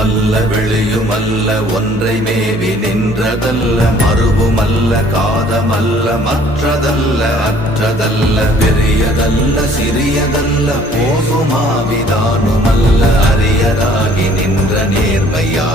உள்ளுமல்ல வெளியுமல்ல ஒன்றை மேவி நின்றதல்ல மறுவுமல்ல காதமல்ல மற்றதல்ல அற்றதல்ல பெரியதல்ல சிறியதல்ல போகுமாவிதானுமல்ல அரியராகி நின்ற நேர்மையா